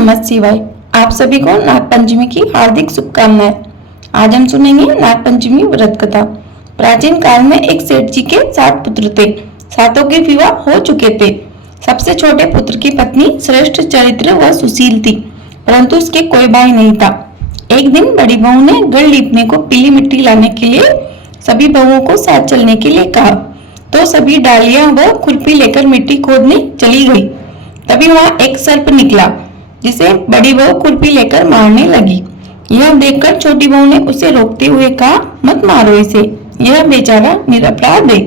नमः शिवाय। आप सभी को नागपंचमी की हार्दिक शुभकामनाएं। आज हम सुनेंगे नागपंचमी व्रत कथा। प्राचीन काल में एक सेठ जी के 7 पुत्र थे। सातों के विवाह हो चुके थे। सबसे छोटे पुत्र की पत्नी श्रेष्ठ चरित्र व सुशील थी, परंतु उसके कोई भाई नहीं था। एक दिन बड़ी बहू ने गढ़ लीपने को पीली मिट्टी लाने के लिए सभी बहुओं को साथ चलने के लिए कहा, तो सभी डालियां व खुरपी लेकर मिट्टी खोदने चली गई। तभी वहां एक सर्प निकला, जिसे बड़ी बहू खुरपी लेकर मारने लगी। यह देखकर छोटी बहू ने उसे रोकते हुए कहा, मत मारो इसे, यह बेचारा निरपराध है।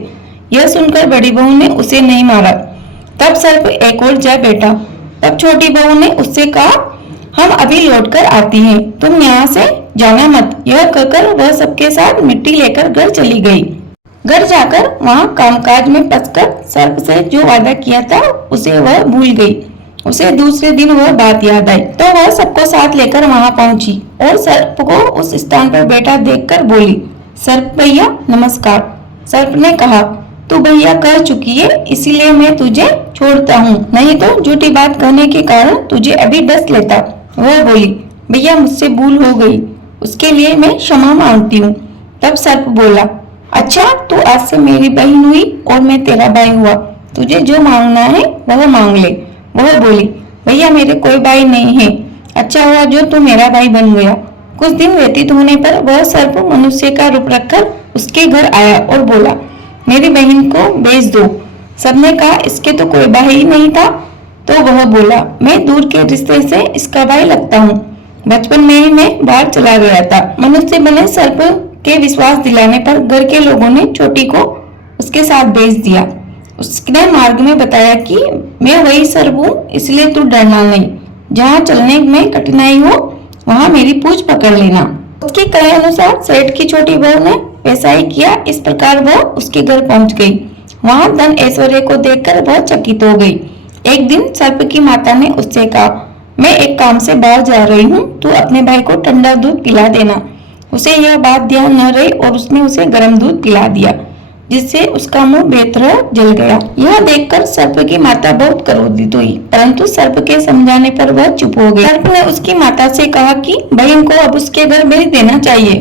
यह सुनकर बड़ी बहू ने उसे नहीं मारा। तब सर्प एक और जा बैठा। तब छोटी बहू ने उससे कहा, हम अभी लौटकर आती हैं, तुम यहाँ से जाना मत। यह कहकर वह सबके साथ मिट्टी लेकर घर चली गई। घर जाकर वहाँ कामकाज में फंसकर सर्प से जो वादा किया था उसे वह भूल गई। उसे दूसरे दिन वह बात याद आई, तो वह सबको साथ लेकर वहाँ पहुंची और सर्प को उस स्थान पर बैठा देखकर बोली, सर्प भैया नमस्कार। सर्प ने कहा, तू भैया कह चुकी है, इसीलिए मैं तुझे छोड़ता हूँ, नहीं तो झूठी बात कहने के कारण तुझे अभी डस लेता। वह बोली, भैया मुझसे भूल हो गई, उसके लिए मैं क्षमा मांगती हूँ। तब सर्प बोला, अच्छा तू आज से मेरी बहन हुई और मैं तेरा भाई हुआ, तुझे जो मांगना है वह मांग ले। वह बोली, भैया मेरे कोई भाई नहीं है, अच्छा हुआ जो तू मेरा भाई बन गया। कुछ दिन व्यतीत होने पर वह सर्प मनुष्य का रूप रखकर उसके घर आया और बोला, मेरी बहन को बेच दो। सबने कहा, इसके तो कोई भाई ही नहीं था। तो वह बोला, मैं दूर के रिश्ते से इसका भाई लगता हूँ, बचपन में ही मैं बाहर चला गया था। मनुष्य बने सर्प के विश्वास दिलाने पर घर के लोगों ने छोटी को उसके साथ भेज दिया। उसने मार्ग में बताया कि मैं वही सर्प हूँ, इसलिए तू डरना नहीं, जहाँ चलने में कठिनाई हो वहाँ मेरी पूंछ पकड़ लेना। उसके कहे अनुसार सेठ की छोटी बहू ने वैसा ही किया। इस प्रकार वह उसके घर पहुंच गई। वहाँ धन ऐश्वर्य को देखकर वह चकित हो गई। एक दिन सर्प की माता ने उससे कहा, मैं एक काम से बाहर जा रही हूँ, तू अपने भाई को ठंडा दूध पिला देना। उसे यह बात ध्यान न रही और उसने उसे गर्म दूध पिला दिया, जिससे उसका मुंह बेतरह जल गया। यह देखकर सर्प की माता बहुत क्रोधित हुई, परंतु सर्प के समझाने पर वह चुप हो गई। सर्प ने उसकी माता से कहा कि बहन को अब उसके घर भेज देना चाहिए।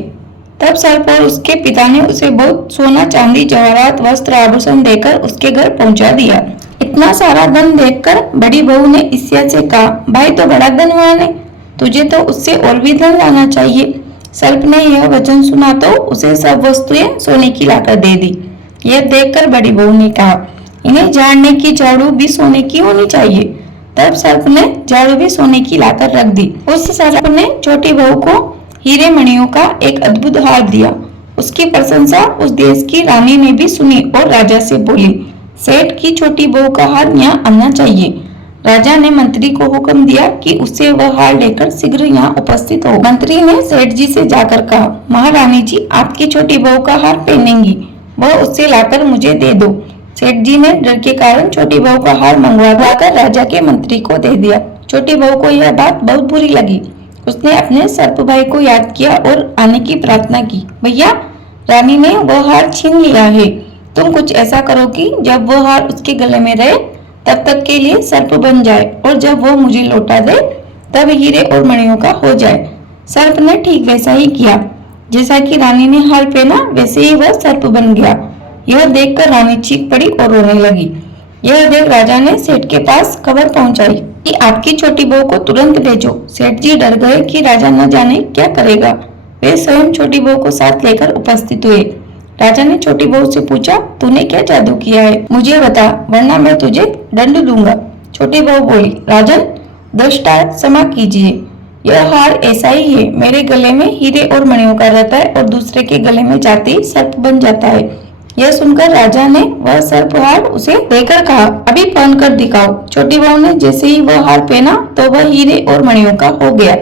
तब सर्प और उसके पिता ने उसे बहुत सोना चांदी जवाहरात वस्त्र आभूषण देकर उसके घर पहुंचा दिया। इतना सारा धन देखकर बड़ी बहू ने ईर्ष्या से कहा, भाई तो बड़ा धनवान है, तुझे तो उससे और भी धन लाना चाहिए। सर्प ने यह वचन सुना तो उसे सब वस्तुएं सोने की लाकर दे दी। यह देखकर बड़ी बहू ने कहा, इन्हें झाड़ने की झाड़ू भी सोने की होनी चाहिए। तब सर्प ने झाड़ू भी सोने की लाकर रख दी। उस सर्प ने छोटी बहू को हीरे मणियों का एक अद्भुत हार दिया। उसकी प्रशंसा उस देश की रानी ने भी सुनी और राजा से बोली, सेठ की छोटी बहू का हार यहाँ आना चाहिए। राजा ने मंत्री को हुक्म दिया कि उससे वह हार लेकर शीघ्र यहाँ उपस्थित हो। मंत्री ने सेठ जी से जाकर कहा, महारानी जी आपकी छोटी बहू का हार पहनेंगी, वह उससे लाकर मुझे दे दो। सेठ जी ने डर के कारण छोटी बहू का हार मंगवा कर राजा के मंत्री को दे दिया। छोटी बहू को यह बात बहुत बुरी लगी। उसने अपने सर्प भाई को याद किया और आने की प्रार्थना की। भैया रानी ने वह हार छीन लिया है, तुम कुछ ऐसा करो कि जब वह हार उसके गले में रहे तब तक के लिए सर्प बन जाए, और जब वह मुझे लौटा दे तब हीरे और मणियों का हो जाए। सर्प ने ठीक वैसा ही किया। जैसा कि रानी ने हार पहना वैसे ही वह सर्प बन गया। यह देखकर रानी चीख पड़ी और रोने लगी। यह देख राजा ने सेठ के पास खबर पहुंचाई कि आपकी छोटी बहू को तुरंत भेजो। सेठ जी डर गए कि राजा न जाने क्या करेगा। वे स्वयं छोटी बहू को साथ लेकर उपस्थित हुए। राजा ने छोटी बहू से पूछा, तूने क्या जादू किया है, मुझे बता, वरना मैं तुझे दंड दूंगा। छोटी बहू बोली, राजन दृष्टा क्षमा कीजिए, यह हार ऐसा ही है, मेरे गले में हीरे और मणियों का रहता है और दूसरे के गले में जाते ही सर्प बन जाता है। यह सुनकर राजा ने वह सर्प हार उसे देकर कहा, अभी पहन कर दिखाओ। छोटी बहू ने जैसे ही वह हार पहना तो वह हीरे और मणियों का हो गया।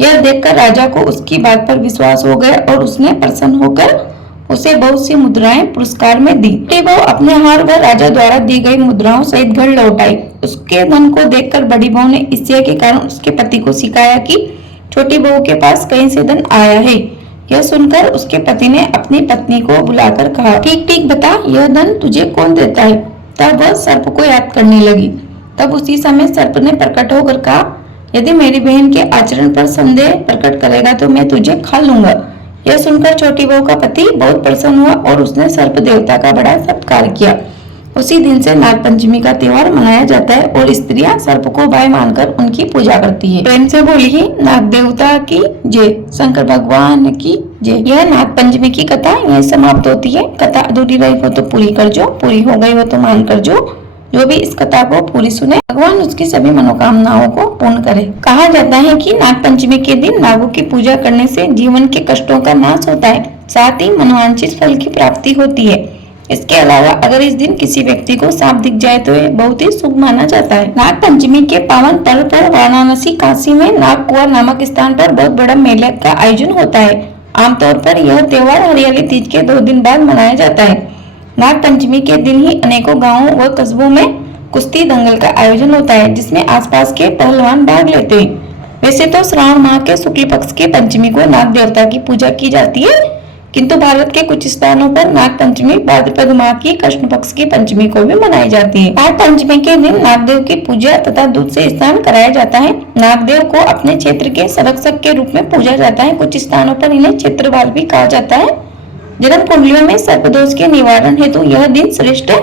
यह देखकर राजा को उसकी बात पर विश्वास हो गया और उसने प्रसन्न होकर उसे बहुत सी मुद्राएं पुरस्कार में दी। छोटी बहू अपने हार व राजा द्वारा दी गई मुद्राओं सहित घर लौट आई। उसके धन को देखकर बड़ी बहू ने ईर्ष्या के कारण उसके पति को सिखाया कि छोटी बहू के पास कहीं से धन आया है। यह सुनकर उसके पति ने अपनी पत्नी को बुलाकर कहा, ठीक ठीक बता, यह धन तुझे कौन देता है। तब वह सर्प को याद करने लगी। तब उसी समय सर्प ने प्रकट होकर कहा, यदि मेरी बहन के आचरण पर संदेह प्रकट करेगा तो मैं तुझे खा लूंगा। यह सुनकर छोटी बहू का पति बहुत प्रसन्न हुआ और उसने सर्प देवता का बड़ा सत्कार किया। उसी दिन से नाग पंचमी का त्योहार मनाया जाता है और स्त्रियां सर्प को भाई मानकर उनकी पूजा करती है। प्रेम से बोलिए नाग देवता की जय, शंकर भगवान की जय। यह नाग पंचमी की कथा यहीं समाप्त होती है। कथा अधूरी रही हो तो पूरी कर जो, पूरी हो गई हो तो मान कर जो भी इस कथा को पूरी सुने भगवान उसकी सभी मनोकामनाओं को पूर्ण करे। कहा जाता है कि नाग पंचमी के दिन नागों की पूजा करने से जीवन के कष्टों का नाश होता है, साथ ही मनोवांछित फल की प्राप्ति होती है। इसके अलावा अगर इस दिन किसी व्यक्ति को सांप दिख जाए तो यह बहुत ही शुभ माना जाता है। नाग पंचमी के पावन पर्व पर वाराणसी काशी में नाग कुआ नामक स्थान पर बहुत बड़ा मेले का आयोजन होता है। आमतौर पर यह त्योहार हरियाली तीज के 2 दिन बाद मनाया जाता है। नाग पंचमी के दिन ही अनेकों गांवों व कस्बों में कुश्ती दंगल का आयोजन होता है, जिसमें आसपास के पहलवान भाग लेते हैं। वैसे तो श्रावण माह के शुक्ल पक्ष के पंचमी को नाग देवता की पूजा की जाती है, किंतु भारत के कुछ स्थानों पर नाग पंचमी भाद्रपद माह की कृष्ण पक्ष की पंचमी को भी मनाई जाती है। नाग पंचमी के दिन नागदेव की पूजा तथा दूध से स्नान कराया जाता है। नागदेव को अपने क्षेत्र के संरक्षक के रूप में पूजा जाता है। कुछ स्थानों पर इन्हें क्षेत्रपाल भी कहा जाता है। जन्म कुंडलियों में सर्पदोष के निवारण हेतु यह दिन श्रेष्ठ है।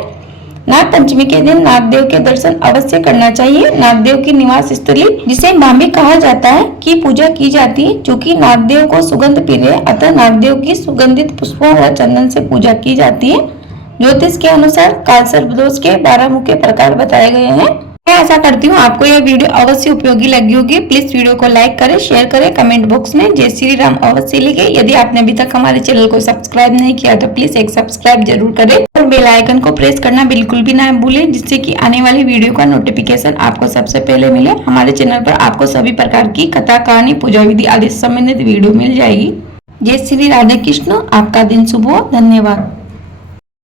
नाग पंचमी के दिन नागदेव के दर्शन अवश्य करना चाहिए। नागदेव की निवास स्थली, जिसे मामी कहा जाता है, की पूजा की जाती है, क्योंकि नागदेव को सुगंध प्रिय है। अतः नागदेव की सुगंधित पुष्पों व चंदन से पूजा की जाती है। ज्योतिष के अनुसार काल सर्पदोष के 12 मुख्य प्रकार बताए गए हैं। मैं आशा करती हूँ आपको यह वीडियो अवश्य उपयोगी लगी होगी। प्लीज वीडियो को लाइक करें, शेयर करें, कमेंट बॉक्स में जय श्री राम अवश्य लिखें। यदि आपने अभी तक हमारे चैनल को सब्सक्राइब नहीं किया तो प्लीज एक सब्सक्राइब जरूर करें और बेल आइकन को प्रेस करना बिल्कुल भी ना भूलें, जिससे कि आने वाली वीडियो का नोटिफिकेशन आपको सबसे पहले मिले। हमारे चैनल पर आपको सभी प्रकार की कथा, कहानी, पूजा विधि आदि संबंधित वीडियो मिल जाएगी। जय श्री राधे कृष्ण। आपका दिन शुभ हो। धन्यवाद।